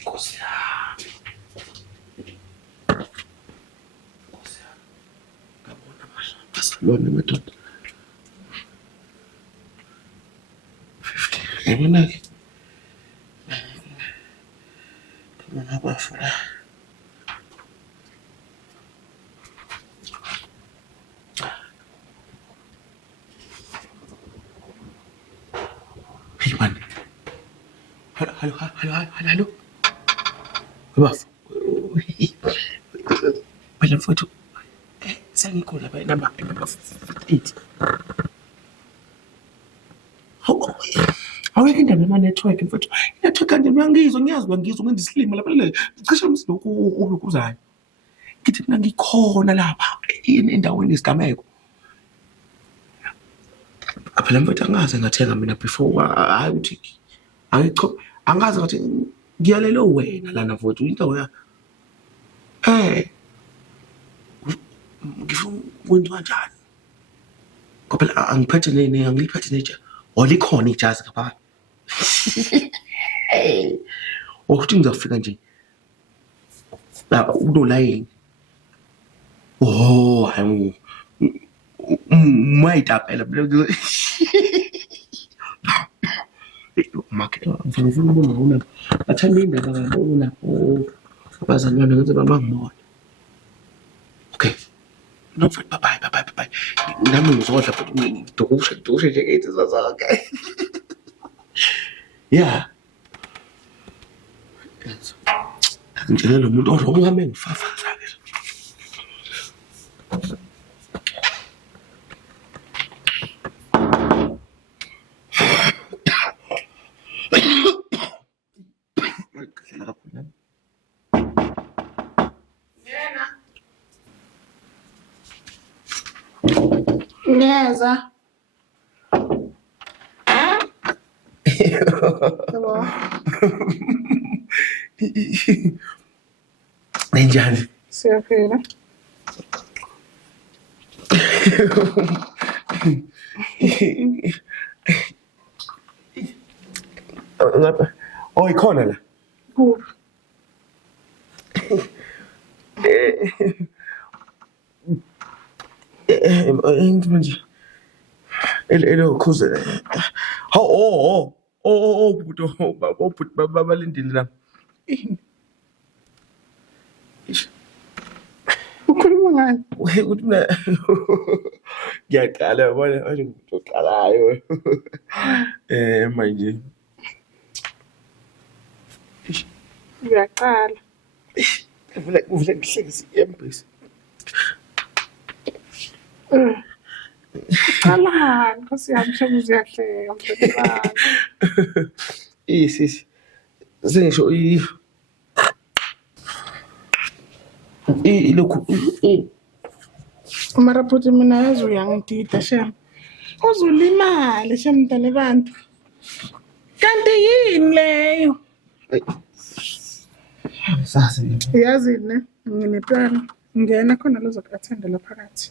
Nkosi yami. Nkosi yami. Ngabona manje. Basalone madoda. 50. Yabona-ke. Ngibona bafuna. Hey man. Hello. Bafo. Phela mfowethu. Sengikho lapha inamba 58. Awekho indaba yama-network mfowethu. I-network kanti uyangizwa ngiyazwa ngendisilima lapha le. Cishe umsindo kuzayo. Ngithi mina ngikhona lapha endaweni yesigameko. Phela mfowethu angaze ngathenga mina before hayi uthi angaze ngathi ngiyalele wena lana mfowethu into ya ngifuna ukwenziwa kanjani ngoba angiliphethe nejazi likhona ijazi ngapha ukuthi ngizofika nje la unolayini hayi mayitapela makhe ngifuna ukubona bathanda indaba ngabona abazalwane ngenze bangibona. Okay. No, bye. Nami ngizodla futhi ngidushe nje izinto zonke. Yeah. Ngitshela lo muntu ongahambe ngifafaza ke. Neza. Nenjani? Siyaphila. Oh, ikhona la. Kuphi? Manje. Elo khuze. Buto babalindile la. Ukhuluma ngani? Ukuthi mina ngiyaqala yabona manje ngizoqalayo. Manje. Ngiyaqala. Uvule ngihlekise embisi. Qalani Nkosi yami shemu uyahleka mfethu. Sisi. Sengisho lokhu Marapoti mina yazi uyangidida shem. Uzulimale shem mntane bantu. Kanti yini leyo? Sasi. Yazi ne ngineplan ngena khona lozoku-attend la phakathi.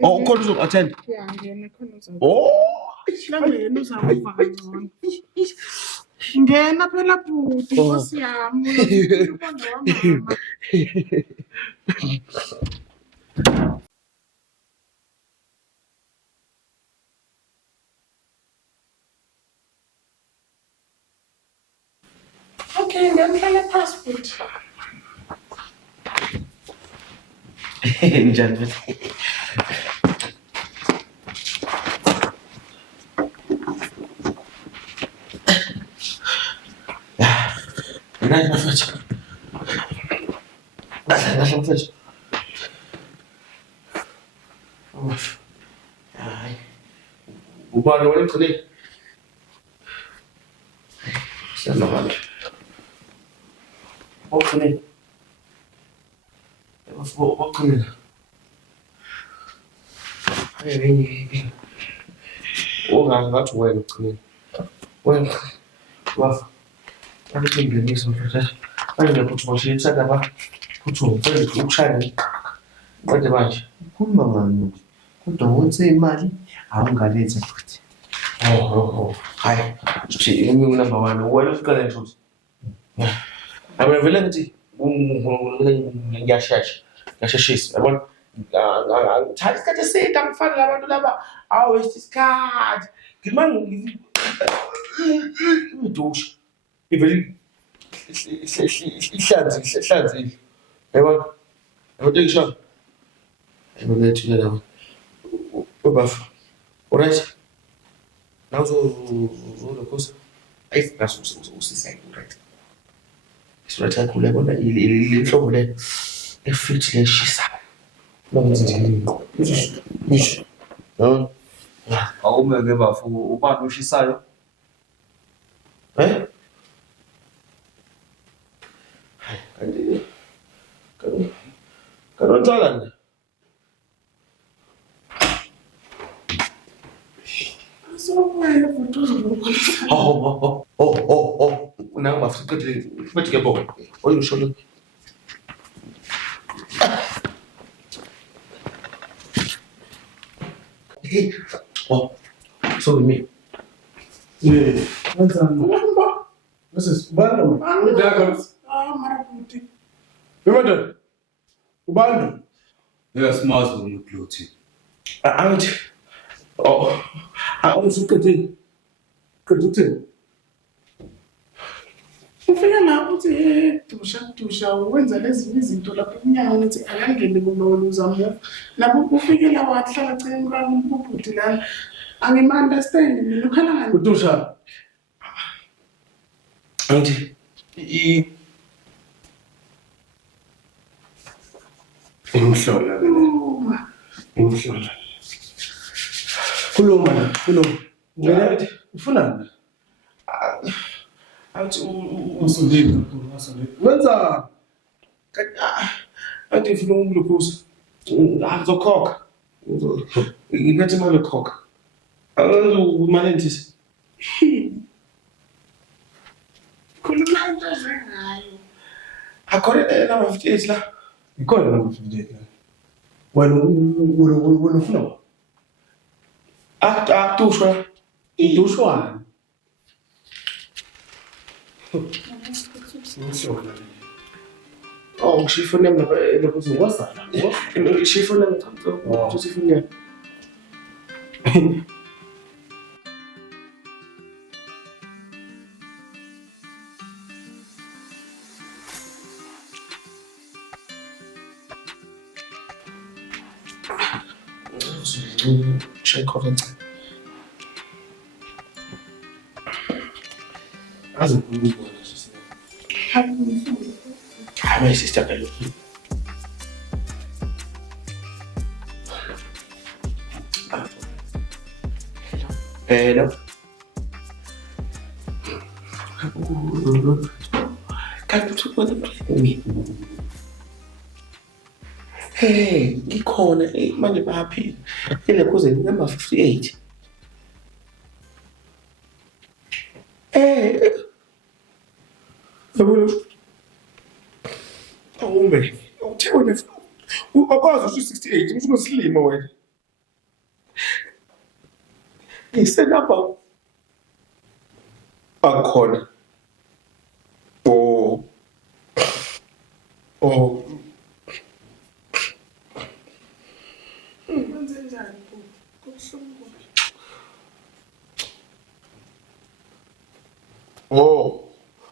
Ukhona uzoku-attend? Yeah, ngena khona uzoku. Ngena uzawuva kangcono. Ngena phela bhuti Nkosi yami uyokuqonda wamama. Okay, ngiyahlala passport. Njani mfethu? Nani mfethu? Kahle mfethu. Hayi. Ubani wena mgcini? Siyamanje. Ogcine. Ogcine. Hayi. Ngathi wena ugcine. Wena. Wafa. Angilinganisa mfethu. Manje ukuthi ngishisa lapha. Kuthi ukushaya. Kodwa manje ukhuluma ngani? Kodwa wonse imali awungaletha futhi. Oh. Hayi. Nje number 1 wena uqale nje uthi. Ame vele ngithi ngiyasheshisa yabona. Ngithatha isikhathi eside angifani labantu laba awaste isikhathi. Ngidusha. Ivele ihlanzile. Yabona? Yabona ngisho. Yabona thina la. Ubafu. Alright. Nawuzolokhoza. Ayifikaso usisayini right. Isurathi yakho le bona inhlobo le efit leshisa. Ngisho. No. Awumeke bafu ubani ushisayo? Kanontshala nje. Somoya futhi uzokholisa. Nangu bafu siqedile. Futhi ke bo. Oyisho lo. So with me. Yeah. This is Ubando. Mara futhi. Remember Ubando. Yes, mazi umgluthi. Angithi. Awusuqedile. Qeduthe. Ufika la uthi dusha wenza lezi izinto lapha eminyango nithi akangene kuloza move. Lapho ufike la wahlala cela kwami ubhuti la. Angima understand mina ukhala ngani. Udusha. Angithi. Imhlola Uma. Imhlola. Khuluma. Ngeke ufuna Awuthi usundile. Wenza angithi ngifuna umglucose. Ngizokhokha. Ngiphethe imali yokukhokha. Umalentisi. Khuluma into zengayo. Akhona number 58 la. ikhona la mfundile. Wena ufuna Akutushwa. udushwana. Ngishifo nami lapha lokho Ngosana. ngishifo nami cha. Ngishifo nami. Check comment. Azokubona sisi. My sister hello. Hello. Kanti uthubona mimi. Hey, ngikhona manje bayaphila. Ile kuze number 58. Yabona. Awumbe. Uthe wena akwazi u68 ngisho usilima wena. Ngisenapha akhona. Wenze njani kubuhlungu?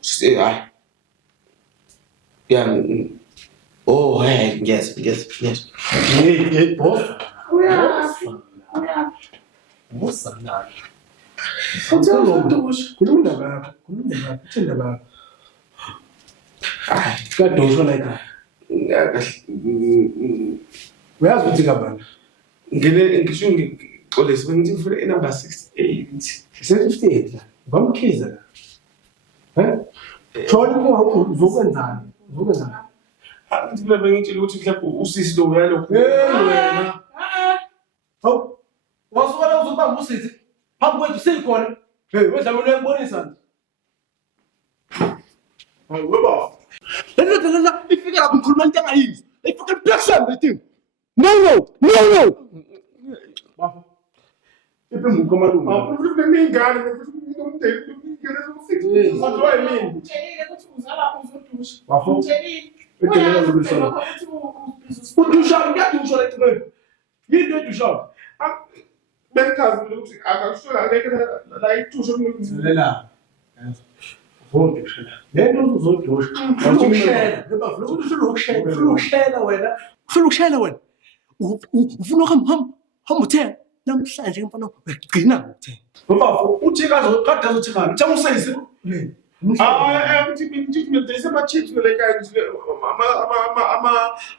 Say hi. Yeah. Hey, yes. Hey, boss. Uya. Ngosana. Udusha. Khuluma ndaba. Thenda ba. Kadosho la ekhaya. Uyazi ukuthi kabani? Ngisho ngixolise bengithi ngifuna number 68. 58 la. Bamkhiza la. Thola uzokwenzani? Angithi mina bengitshela ukuthi mhlawumbe usisi lo uyalokho. Wena. Hawu. Wasuka uzobamba usisi. Phambi kwethu sikhona. Wedla mina uyambonisa nje. Hayi weba. La ifike lapho ngikhuluma into engayizi. Ifike implexion le thing. No. Bafo. iphenguka kwamalungu. Awufuna ney'ngane nomndeni kodwa yimini. Utshelile ukuthi uzala uzodusha. Wafo. Utshelile. Eceleni lokulisona. Udusha ngiyadusha le eceleni. Yini edushayo? Bengazi ukuthi akakushola ngeke la itusho Lela. Vondusha. Lento uzodusha. Awushela. Ngoba ufuna ukushela wena. Ufuna ukushela wena. Ufuna hamba uthenga namhlanje mfana ugcina ngokuthenga. Ngoba uthi kade azothi ngani? Tshela usayise. ukuthi ngidayisa ama-chips ngelekanye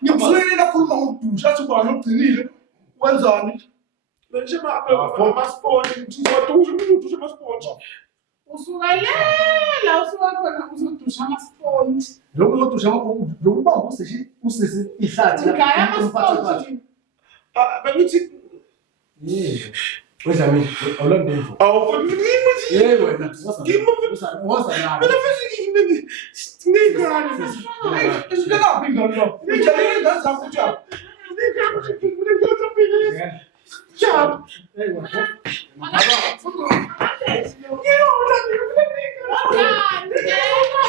Ngikuhlele kakhuluma ngokudusha athi ubani ogcinile wenzani? ngisho ama-sponge udusha ama-sponge Usuka lela usuka khona uzodusha ama-sponge. Lokho uzodusha lokuba usisi ihlathi Ugaya ama-sponge. bengithi Wedla mina awulandeli. awukonini Wena. Woza la. mina futhi ney'ngane Isikaphi ngalo lo? Ujayele ngazakho utshaba. Job. Yeah.